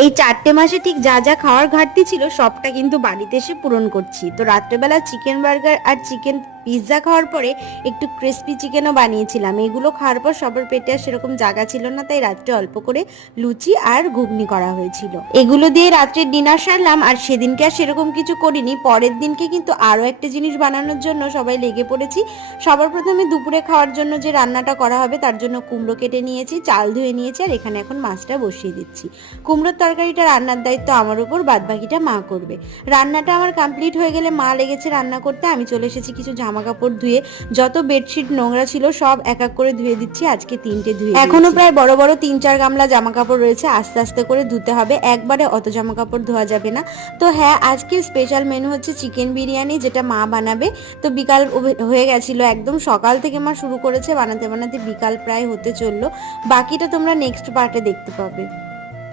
এই 4টে মাসে ঠিক যা যা খাওয়ার ঘাটতি ছিল সবটা কিন্তু বাড়িতে এসে পূরণ করছি। তো রাত্রেবেলা চিকেন বার্গার আর চিকেন পিৎজা খাওয়ার পরে একটু ক্রিস্পি চিকেনও বানিয়েছিলাম। এগুলো খাওয়ার পর সবার পেটে আর সেরকম জায়গা ছিল না, তাই রাত্রে অল্প করে লুচি আর ঘুগনি করা হয়েছিল। এগুলো দিয়ে রাত্রে ডিনার সারলাম। আর সেদিনকে আর সেরকম কিছু করিনি, পরের দিনকে কিন্তু আরও একটা জিনিস বানানোর জন্য সবাই লেগে পড়েছি। সবার প্রথমে দুপুরে খাওয়ার জন্য যে রান্নাটা করা হবে তার জন্য কুমড়ো কেটে নিয়েছি, চাল ধুয়ে নিয়েছি, আর এখানে এখন মাছটা বসিয়ে দিচ্ছি। কুমড়োর তরকারিটা রান্নার দায়িত্ব আমার উপর, বাদবাকিটা মা করবে। রান্নাটা আমার কমপ্লিট হয়ে গেলে মা লেগেছে রান্না করতে, আমি চলে এসেছি কিছু জামা কাপড় ধুয়ে। যত বেডশিট নোংরা ছিল সব এক এক করে ধুয়ে দিচ্ছি, আজকে 3টে ধুয়ে। এখনো প্রায় বড় বড় 3-4 গামলা জামা কাপড় রয়েছে, আস্তে আস্তে করে ধুতে হবে, একবারে অত জামা কাপড় ধোয়া যাবে না। তো হ্যাঁ, আজকের স্পেশাল মেনু হচ্ছে চিকেন বিরিয়ানি, যেটা মা বানাবে। তো বিকাল হয়ে গেছিল, একদম সকাল থেকে মা শুরু করেছে বানাতে বানাতে বিকাল প্রায় হতে চললো। বাকিটা তোমরা নেক্সট পার্টে দেখতে পাবে।